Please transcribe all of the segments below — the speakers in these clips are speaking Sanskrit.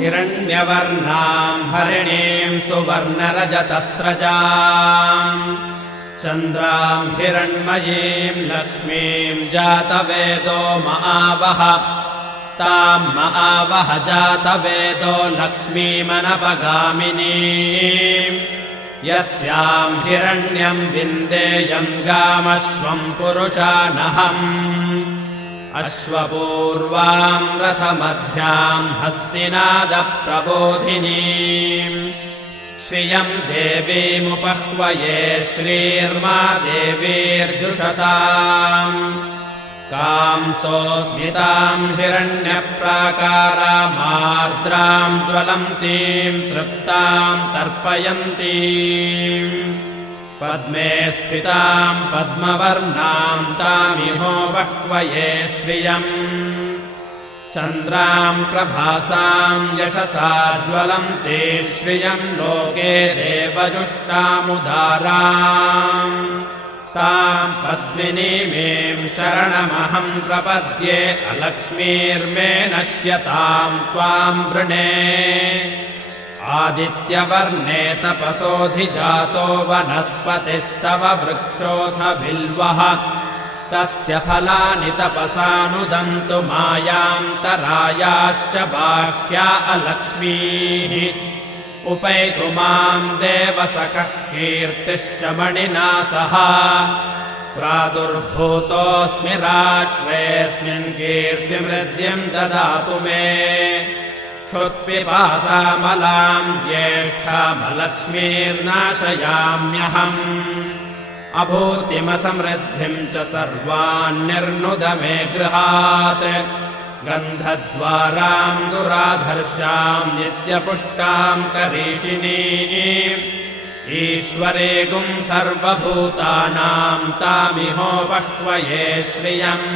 हिरण्यवर्णाम् हरिणीम् सुवर्णरजतस्रजाम् चन्द्राम् हिरण्मयीम् लक्ष्मीम् जातवेदो महावः ताम् महावः जातवेदो लक्ष्मीमनपगामिनीम् यस्याम् हिरण्यम् विन्देयम् गामश्वम् पुरुषानहम् अश्वपूर्वाम् रथमध्याम् हस्तिनादप्रबोधिनीम् श्रियम् देवीमुपह्वये श्रीर्मा देवीर्जुषताम् कांसोऽस्मिताम् हिरण्यप्राकारामार्द्राम् ज्वलन्तीम् तृप्ताम् तर्पयन्तीम् पद्मे स्थिताम् पद्मवर्णाम् तामिहो बह्वये श्रियम् चन्द्राम् प्रभासाम् यशसा ज्वलन्ते श्रियम् लोके देवजुष्टामुदाराम् ताम् पद्मिनीमीम् शरणमहम् प्रपद्ये अलक्ष्मीर्मे नश्यताम् त्वाम् वृणे आदित्यवर्णे तपसोऽधिजातो वनस्पतिस्तव वृक्षोऽथ बिल्वः तस्य फलानि तपसानुदन्तु मायान्तरायाश्च बाह्या अलक्ष्मीः उपैतु माम् देवसखः कीर्तिश्च मणिना सह प्रादुर्भूतोऽस्मि राष्ट्रेऽस्मिन् कीर्तिमृद्धिम् ददातु मे क्षुत्पिपासामलाम् ज्येष्ठामलक्ष्मीर्नाशयाम्यहम् अभूतिमसमृद्धिम् च सर्वान्निर्नुद मे गृहात् गन्धद्वाराम् दुराधर्षाम् नित्यपुष्टाम् करीषिणीम् ईश्वरेगुम् सर्वभूतानाम् तामिहो बह्वये श्रियम्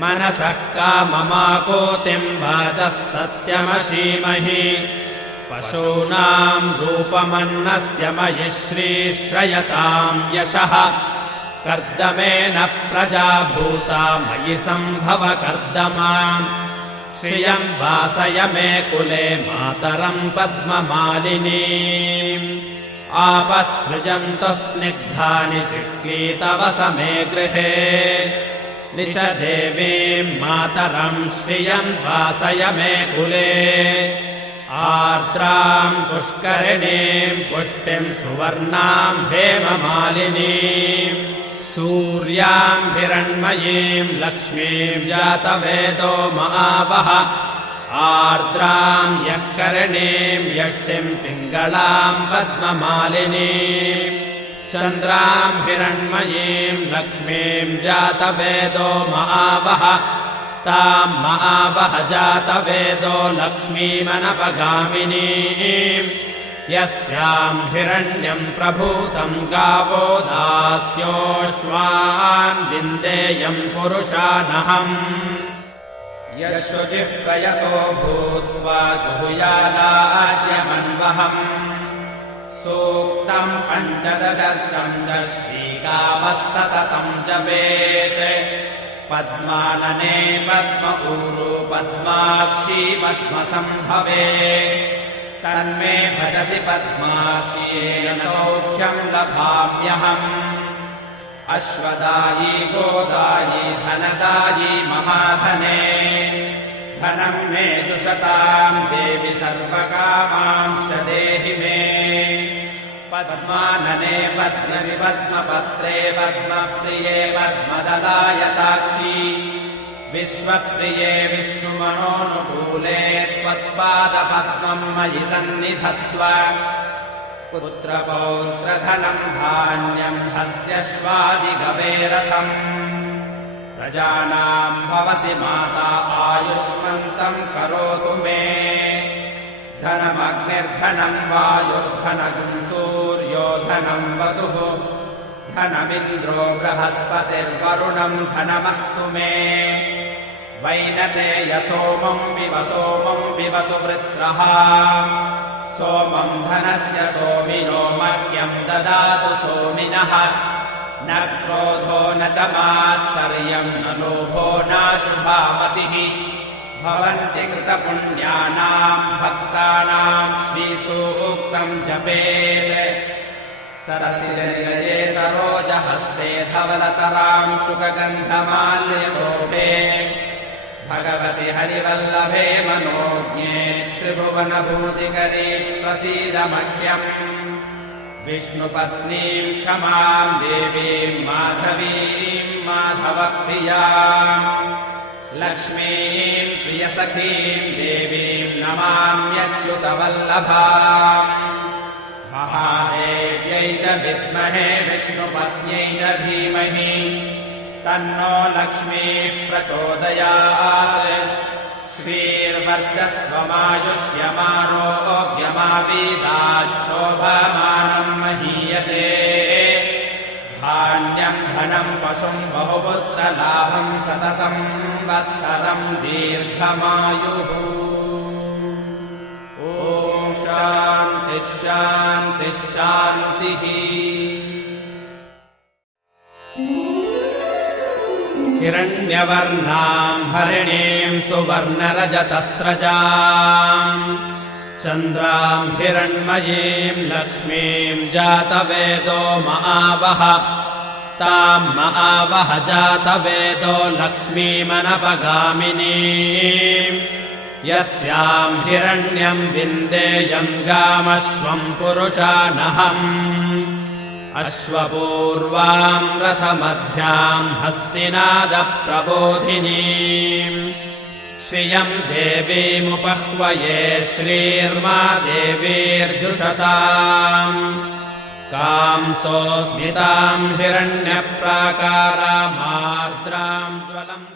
मनसः काममाकोतिम् वाचः सत्यमशीमहि पशूनाम् रूपमन्नस्य मयि श्रीश्रयताम् यशः कर्दमेन प्रजा भूता मयि सम्भव कर्दमाम् श्रियम् वासय मे कुले मातरम् पद्ममालिनीम् आपसृजन्तः स्निग्धानि चिक्लीतवस मे गृहे निच देवीम् मातरम् श्रियम् वासय मे कुले आर्द्राम् पुष्करिणीम् पुष्टिम् सुवर्णाम् हेममालिनीम् सूर्याम् हिरण्मयीम् लक्ष्मीम् जातवेदो महावः आर्द्राम् यः करिणीम् यष्टिम् पिङ्गलाम् पद्ममालिनीम् चन्द्राम् हिरण्मयीम् लक्ष्मीम् जातवेदो महावः ताम् महावः जातवेदो लक्ष्मीमनपगामिनीम् यस्याम् हिरण्यम् प्रभूतम् गावो दास्योऽश्वान् विन्देयम् पुरुषानहम् यशुजिः प्रयतो भूत्वा जुहुयादाज्यमन्वहम् सूक्तम् पञ्चदशर्चम् च श्रीकामः सततम् जपेत् पद्मानने पद्म ऊरू पद्माक्षी पद्मसम्भवे तन्मे भजसि पद्माक्ष्येन सौख्यम् लभाम्यहम् अश्वदायी गोदायी धनदायी महाधने धनम् मे जुषताम् देवि सर्वकामांश्च देहि मे पद्मानने पद्मनि पद्मपत्रे पद्मप्रिये पद्मदलायताक्षी विश्वप्रिये विष्णुमनोनुकूले त्वत्पादपद्मम् मयि सन्निधत्स्व पुत्रपौत्रधनम् धान्यम् हस्त्यश्वादिगवेरथम् प्रजानाम् भवसि माता आयुष्मन्तम् करोतु मे धनमग्निर्धनम् वायुर्धनम् सूर्यो धनम् वसुः धनमिन्द्रो बृहस्पतिर्वरुणम् धनमस्तु मे वैनतेय सोमम् पिबतु वृत्रः सोमम् धनस्य सोमिनो मह्यम् ददातु सोमिनः न क्रोधो न च मात्सर्यम् न लोभो नाशुभामतिः भवन्ति कृतपुण्यानां भक्तानां श्रीसूक्तं जपेत् सरसिजनिलये सरोजहस्ते धवलतरां शुकगन्धमाल्यशोभे भगवति हरिवल्लभे मनोज्ञे त्रिभुवनभूतिकरे प्रसीद मह्यम् विष्णुपत्नीं क्षमां देवीं माधवीं माधवप्रियाम् लक्ष्मीं प्रियसखीं देवीं नमाम्यच्युतवल्लभाम् महादेव्यै च विद्महे विष्णुपत्न्यै च धीमहि तन्नो लक्ष्मीः प्रचोदयात् श्रीर्वर्चस्वमायुष्यमारोग्यमावीदाच्छोभमानं महीयते धान्यं धनं पशुं बहुपुत्रलाभं शतसंवत्सरं दीर्घमायुः ॐ शान्तिः शान्तिः शान्तिः हिरण्यवर्णां हरिणीं सुवर्णरजतस्रजाम् चन्द्रां हिरण्मयीं लक्ष्मीं जातवेदो महावः तां महावः जातवेदो लक्ष्मीमनपगामिनीम् यस्यां हिरण्यं विन्देयं गामश्वं पुरुषानहम् अश्वपूर्वां रथमध्यां हस्तिनादप्रबोधिनीम् श्रियं देवीमुपह्वये श्रीर्मा देवीर्जुषताम् कांसोऽस्मितां हिरण्यप्राकारामार्द्रां ज्वलम्